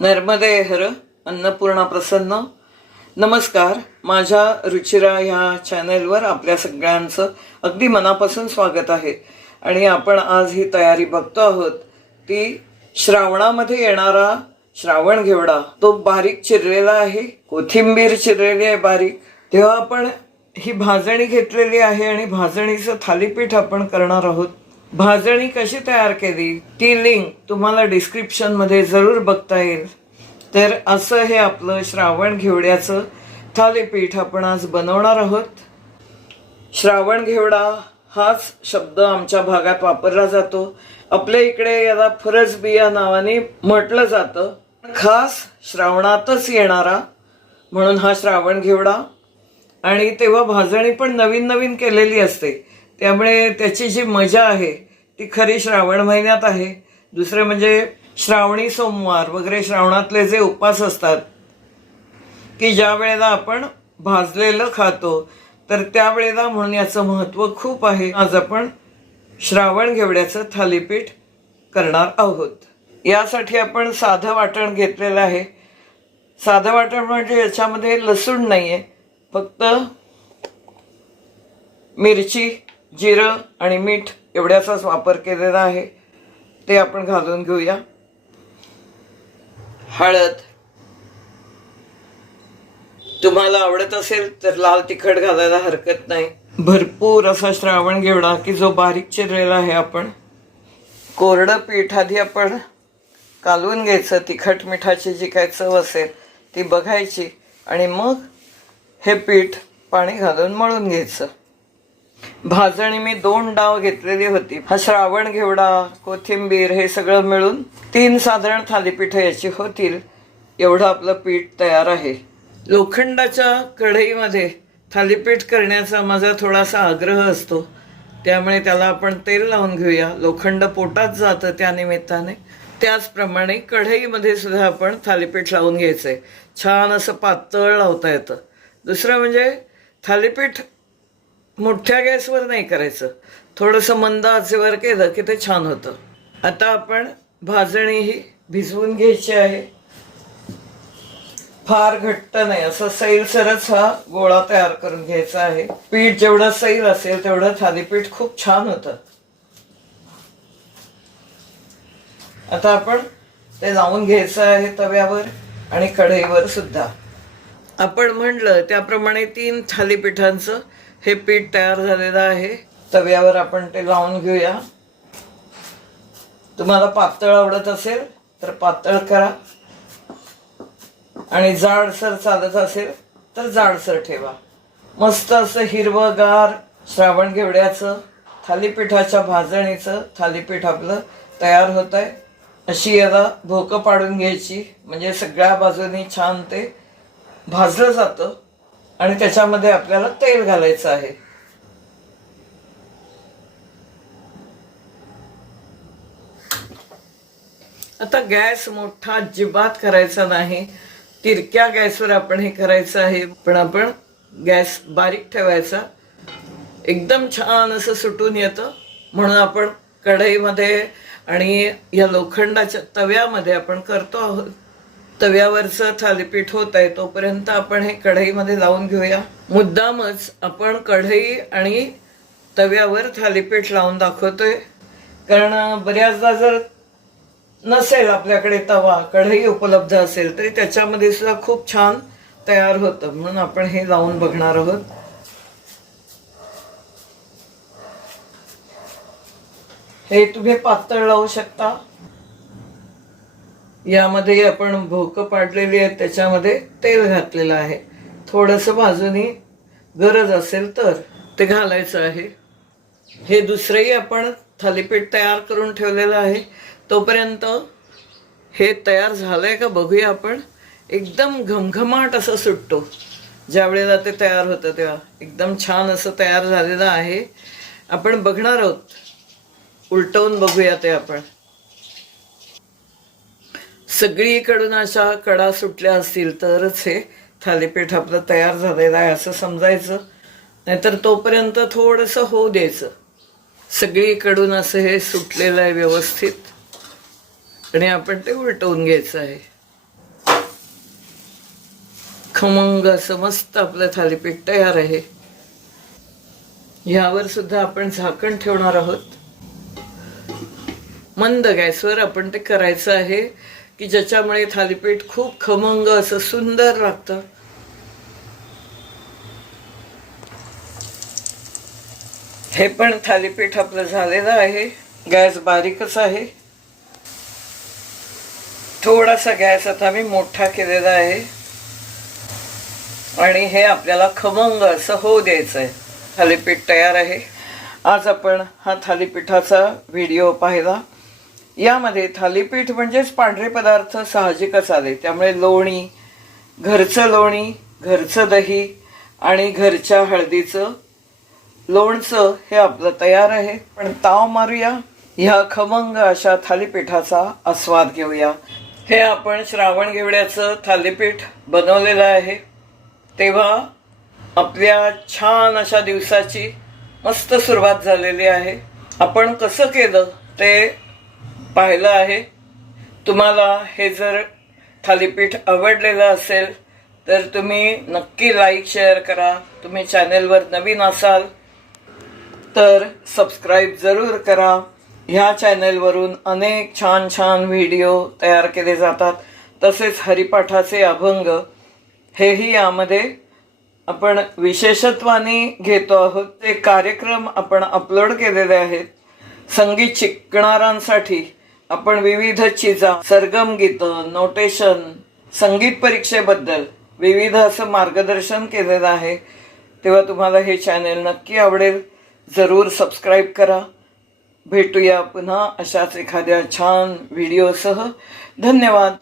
नर्मदे हर अन्नपूर्णा प्रसन्न. नमस्कार माझ्या रुचिरा ह्या चॅनेलवर आपल्या सगळ्यांचं अगदी मनापासून स्वागत आहे. आणि आपण आज ही तयारी बघतो आहोत ती श्रावणामध्ये येणारा श्रावण घेवडा तो बारीक चिरलेला आहे कोथिंबीर चिरलेली आहे बारीक. तेव्हा आपण ही भाजणी घेतलेली आहे आणि भाजणीचं थालीपीठ आपण करणार आहोत. भाजणी कशी तयार केली? ती लिंक तुम्हाला डिस्क्रिप्शनमध्ये जरूर बघता येईल. तर असं हे आपलं श्रावण घेवड्याचं थालीपीठ आपण आज बनवणार आहोत. श्रावण घेवडा हाच शब्द आमच्या भागात वापरला जातो. आपल्या इकडे याला फरज बिया नावाने म्हटलं जातं. खास श्रावणातच येणारा म्हणून हा श्रावण घेवडा. आणि तेव्हा भाजणी पण नवीन नवीन केलेली असते. त्यामुळे त्याची जी मजा आहे ती खरी श्रावण महिन्यात आहे. दुसरं म्हणजे श्रावणी सोमवार वगैरे श्रावणातले जे उपास असतात की ज्या वेळेला आपण भाजलेलं खातो तर त्यावेळेला म्हणून याचं महत्त्व खूप आहे. आज आपण श्रावण घेवड्याचं थालीपीठ करणार आहोत. यासाठी आपण साधं वाटण घेतलेलं आहे. साधं वाटण म्हणजे याच्यामध्ये लसूण नाही आहे फक्त मिरची जिरं आणि मीठ एवढ्याचाच वापर केलेला आहे. ते आपण घालून घेऊया. हळद. तुम्हाला आवडत असेल तर लाल तिखट घालायला हरकत नाही. भरपूर असा श्रावण घेवडा की जो बारीक चिरलेला आहे आपण. कोरडं पीठ आधी आपण कालवून घ्यायचं. तिखट मिठाची जी काय चव असेल ती बघायची आणि मग हे पीठ पाणी घालून मळून घ्यायचं. भाजणी मी दोन डाव घेतलेली होती. हा श्रावण घेवडा कोथिंबीर हे सगळं मिळून तीन साधारण थालीपीठं याची होतील एवढं आपलं पीठ तयार आहे. लोखंडाच्या कढईमध्ये थालीपीठ करण्याचा माझा थोडासा आग्रह असतो. त्यामुळे त्याला आपण तेल लावून घेऊया. लोखंड पोटात जातं त्या निमित्ताने. त्याचप्रमाणे कढईमध्ये सुद्धा आपण थालीपीठ लावून घ्यायचंय. छान असं पातळ लावता येतं. दुसरं म्हणजे थालीपीठ मोठ्या गॅसवर नाही करायचं. थोडंसं मंद आचेवर केलं की ते छान होतं. आता आपण भाजणी ही भिजवून घ्यायची आहे. फार घट्ट नाही असं सैलसरच हा गोळा तयार करून घ्यायचा आहे. पीठ जेवढं सैल असेल तेवढं थालीपीठ खूप छान होतं. आता आपण ते लावून घ्यायचं आहे तव्यावर आणि कढईवर सुद्धा. आपण म्हणलं त्याप्रमाणे तीन थालीपीठांचं हे पीठ तयार झालेलं आहे. तव्यावर आपण ते लावून घेऊया. तुम्हाला पातळ आवडत असेल तर पातळ करा. आणि जाडसर चालत असेल तर जाडसर ठेवा. मस्त असं हिरवंगार श्रावण घेवड्याचं थालीपीठाच्या भाजणीचं थालीपीठ आपलं तयार होत आहे अशी याला भोकं पाडून घ्यायची म्हणजे सगळ्या बाजूनी छान ते भाजलं जातं आणि त्याच्यामध्ये आपल्याला तेल घालायचं आहे. आता गॅस मोठा अजिबात करायचा नाही. तिरक्या गॅसवर आपण हे करायचं आहे. पण आपण गॅस बारीक ठेवायचा. एकदम छान असं सुटून येतं. म्हणून आपण कढईमध्ये आणि या लोखंडाच्या तव्यामध्ये आपण करतो आहोत. तव्यावरचं थालीपीठ होत आहे तोपर्यंत आपण हे कढईमध्ये लावून घेऊया. मुद्दामच आपण कढई आणि तव्यावर थालीपीठ लावून दाखवतोय. कारण बऱ्याचदा जर नसेल आपल्याकडे तवा कढई उपलब्ध असेल तरी त्याच्यामध्ये सुद्धा खूप छान तयार होतं. म्हणून आपण हे लावून बघणार आहोत. हे तुम्ही पातळ लावू शकता. यामध्ये आपण भोकं पाडलेली आहेत त्याच्यामध्ये तेल घातलेलं आहे. थोडंसं बाजूनी गरज असेल तर ते घालायचं आहे. हे दुसरंही आपण थालीपीठ तयार करून ठेवलेलं आहे. तोपर्यंत हे तयार झालं आहे का बघूया आपण. एकदम घमघमाट असं सुटतो. ज्या वेळेला ते तयार होतं तेव्हा. एकदम छान असं तयार झालेलं आहे. आपण बघणार आहोत. उलटवून बघूया ते आपण. सगळीकडून अशा कडा सुटल्या असतील तरच हे थालीपीठ आपलं तयार झालेलं आहे असं समजायचं. नाहीतर तोपर्यंत थोडंसं होऊ द्यायचं. सगळीकडून असं हे सुटलेलं आहे व्यवस्थित. आणि आपण ते उलटवून घ्यायचं आहे. खमंग असं मस्त आपलं थालीपीठ तयार आहे. ह्यावर सुद्धा आपण झाकण ठेवणार आहोत. मंद गॅसवर आपण ते करायचं आहे. की ज्याच्यामुळे थालीपीठ खूप खमंग असं सुंदर लागतं हे पण थालीपीठ आपलं झालेलं आहे. गॅस बारीकच आहे. थोडासा गॅस आता मी मोठा केलेला आहे. आणि हे आपल्याला खमंग असं होऊ द्यायचं आहे थालीपीठ तयार आहे. आज आपण हा थालीपीठाचा व्हिडिओ पाहिला. यामध्ये थालीपीठ म्हणजेच पांढरे पदार्थ साहजिकच आले त्यामुळे लोणी घरचं लोणी घरचं दही आणि घरच्या हळदीचं लोणचं हे आपलं तयार आहे. पण ताव मारूया. ह्या खमंग अशा थालीपीठाचा आस्वाद घेऊया. हे आपण श्रावण घेवड्याचं थालीपीठ बनवलेलं आहे. तेव्हा आपल्या छान अशा दिवसाची मस्त सुरुवात झालेली आहे. आपण कसं केलं ते पाहिलं आहे. तुम्हाला हे जर थालीपीठ आवडलेलं असेल तर तुम्ही नक्की लाईक शेअर करा. तुम्ही चॅनेलवर नवीन असाल तर सबस्क्राईब जरूर करा. ह्या चॅनेलवरून अनेक छान छान व्हिडिओ तयार केले जातात. तसेच हरिपाठाचे अभंग हेही यामध्ये आपण विशेषत्वाने घेतो आहोत. ते कार्यक्रम आपण अपलोड केलेले आहेत. संगीत शिकणाऱ्यांसाठी आपण विविध चिजा सरगम गीतं नोटेशन संगीत परीक्षेबद्दल विविध असं मार्गदर्शन केलेलं आहे. तेव्हा तुम्हाला हे चॅनेल नक्की आवडेल. जरूर सबस्क्राईब करा. भेटूया पुन्हा अशाच एखाद्या छान व्हिडिओसह धन्यवाद.